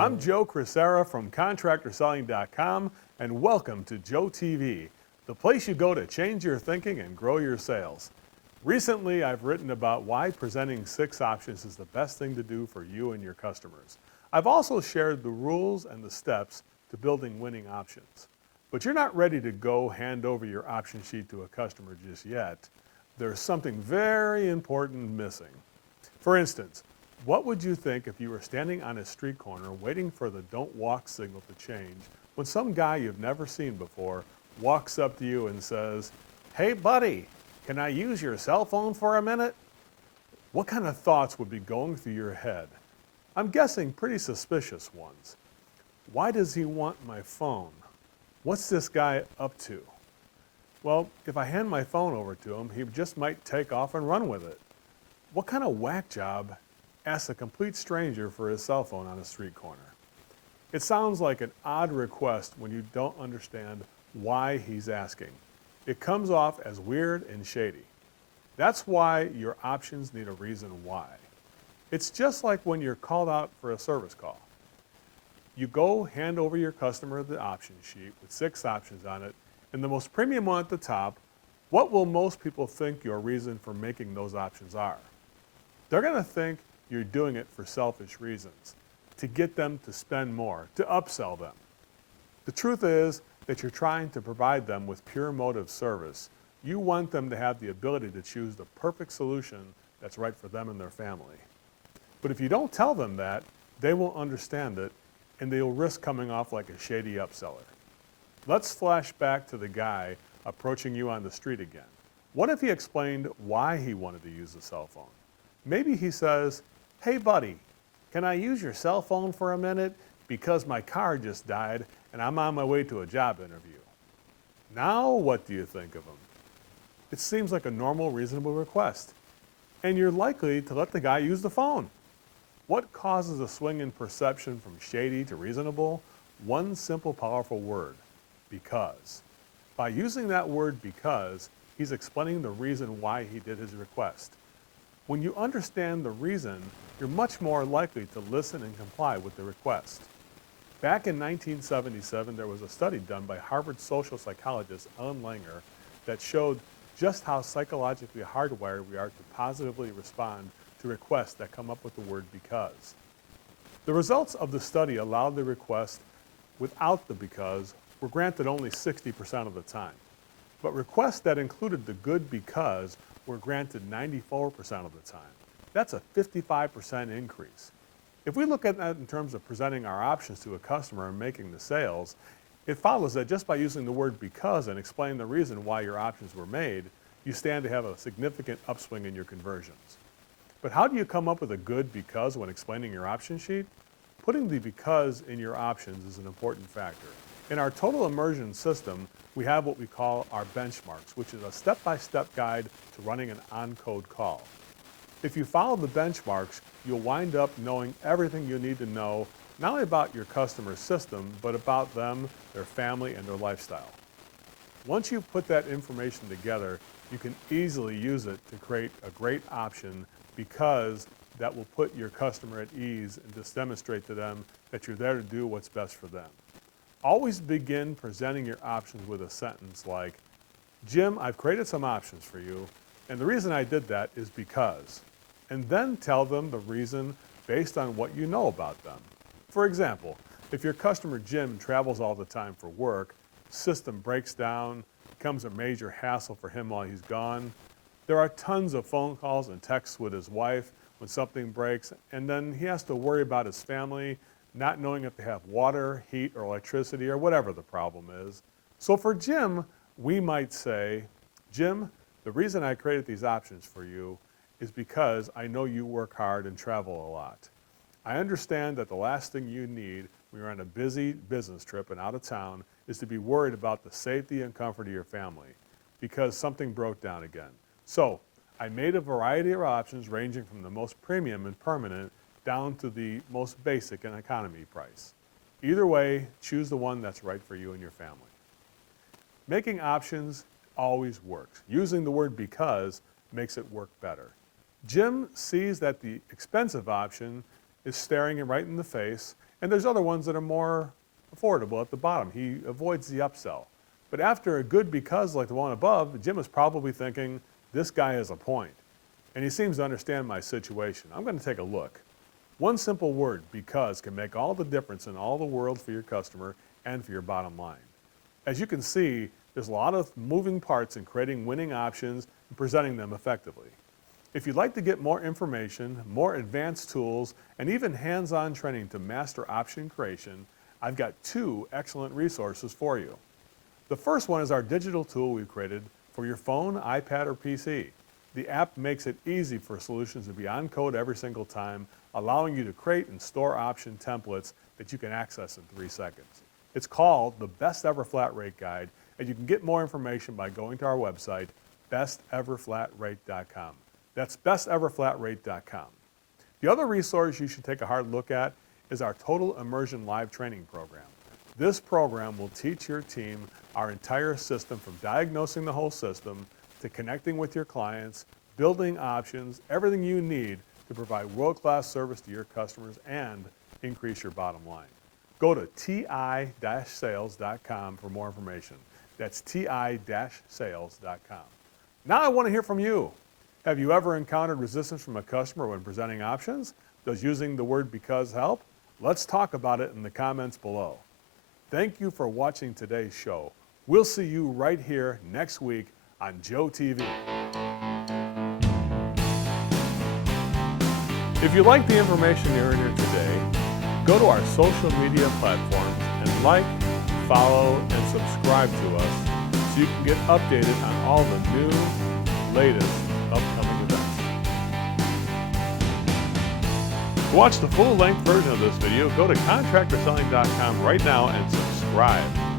I'm Joe Crisera from ContractorSelling.com, and welcome to JoeTV, the place you go to change your thinking and grow your sales. Recently, I've written about why presenting 6 options is the best thing to do for you and your customers. I've also shared the rules and the steps to building winning options. But you're not ready to go hand over your option sheet to a customer just yet. There's something very important missing. For instance, what would you think if you were standing on a street corner waiting for the don't walk signal to change when some guy you've never seen before walks up to you and says, "Hey buddy, can I use your cell phone for a minute?" What kind of thoughts would be going through your head? I'm guessing pretty suspicious ones. Why does he want my phone? What's this guy up to? Well, if I hand my phone over to him, he just might take off and run with it. What kind of whack job asks a complete stranger for his cell phone on a street corner? It sounds like an odd request when you don't understand why he's asking. It comes off as weird and shady. That's why your options need a reason why. It's just like when you're called out for a service call. You go hand over your customer the option sheet with 6 options on it, and the most premium one at the top. What will most people think your reason for making those options are? They're going to think you're doing it for selfish reasons, to get them to spend more, to upsell them. The truth is that you're trying to provide them with pure motive service. You want them to have the ability to choose the perfect solution that's right for them and their family. But if you don't tell them that, they won't understand it, and they'll risk coming off like a shady upseller. Let's flash back to the guy approaching you on the street again. What if he explained why he wanted to use the cell phone? Maybe he says, "Hey buddy, can I use your cell phone for a minute? Because my car just died and I'm on my way to a job interview." Now what do you think of him? It seems like a normal, reasonable request. And you're likely to let the guy use the phone. What causes a swing in perception from shady to reasonable? One simple, powerful word: because. By using that word because, he's explaining the reason why he did his request. When you understand the reason, you're much more likely to listen and comply with the request. Back in 1977, there was a study done by Harvard social psychologist Ellen Langer that showed just how psychologically hardwired we are to positively respond to requests that come up with the word because. The results of the study allowed the request without the because were granted only 60% of the time. But requests that included the good because were granted 94% of the time. That's a 55% increase. If we look at that in terms of presenting our options to a customer and making the sales, it follows that just by using the word because and explaining the reason why your options were made, you stand to have a significant upswing in your conversions. But how do you come up with a good because when explaining your option sheet? Putting the because in your options is an important factor. In our total immersion system, we have what we call our benchmarks, which is a step-by-step guide to running an on-code call. If you follow the benchmarks, you'll wind up knowing everything you need to know, not only about your customer's system, but about them, their family, and their lifestyle. Once you've put that information together, you can easily use it to create a great option because that will put your customer at ease and just demonstrate to them that you're there to do what's best for them. Always begin presenting your options with a sentence like, "Jim, I've created some options for you, and the reason I did that is because." And then tell them the reason based on what you know about them. For example, if your customer Jim travels all the time for work, system breaks down, becomes a major hassle for him while he's gone. There are tons of phone calls and texts with his wife when something breaks, and then he has to worry about his family, not knowing if they have water, heat, or electricity, or whatever the problem is. So for Jim, we might say, "Jim, the reason I created these options for you is because I know you work hard and travel a lot. I understand that the last thing you need when you're on a busy business trip and out of town is to be worried about the safety and comfort of your family because something broke down again. So I made a variety of options ranging from the most premium and permanent down to the most basic and economy price. Either way, choose the one that's right for you and your family." Making options always works. Using the word because makes it work better. Jim sees that the expensive option is staring him right in the face And there's other ones that are more affordable at the bottom. He avoids the upsell. But after a good because like the one above, Jim is probably thinking, this guy has a point. And he seems to understand my situation. I'm going to take a look. One simple word, because, can make all the difference in all the world for your customer and for your bottom line. As you can see, there's a lot of moving parts in creating winning options and presenting them effectively. If you'd like to get more information, more advanced tools, and even hands-on training to master option creation, I've got 2 excellent resources for you. The first one is our digital tool we've created for your phone, iPad, or PC. The app makes it easy for solutions to be on code every single time, allowing you to create and store option templates that you can access in 3 seconds. It's called the Best Ever Flat Rate Guide, and you can get more information by going to our website, besteverflatrate.com. That's besteverflatrate.com. The other resource you should take a hard look at is our Total Immersion Live Training Program. This program will teach your team our entire system, from diagnosing the whole system to connecting with your clients, building options, everything you need to provide world-class service to your customers and increase your bottom line. Go to ti-sales.com for more information. That's ti-sales.com. Now I want to hear from you. Have you ever encountered resistance from a customer when presenting options? Does using the word because help? Let's talk about it in the comments below. Thank you for watching today's show. We'll see you right here next week on JoeTV. If you like the information you heard here today, go to our social media platforms and like, follow, and subscribe to us so you can get updated on all the new, latest, upcoming events. To watch the full-length version of this video, go to contractorselling.com right now and subscribe.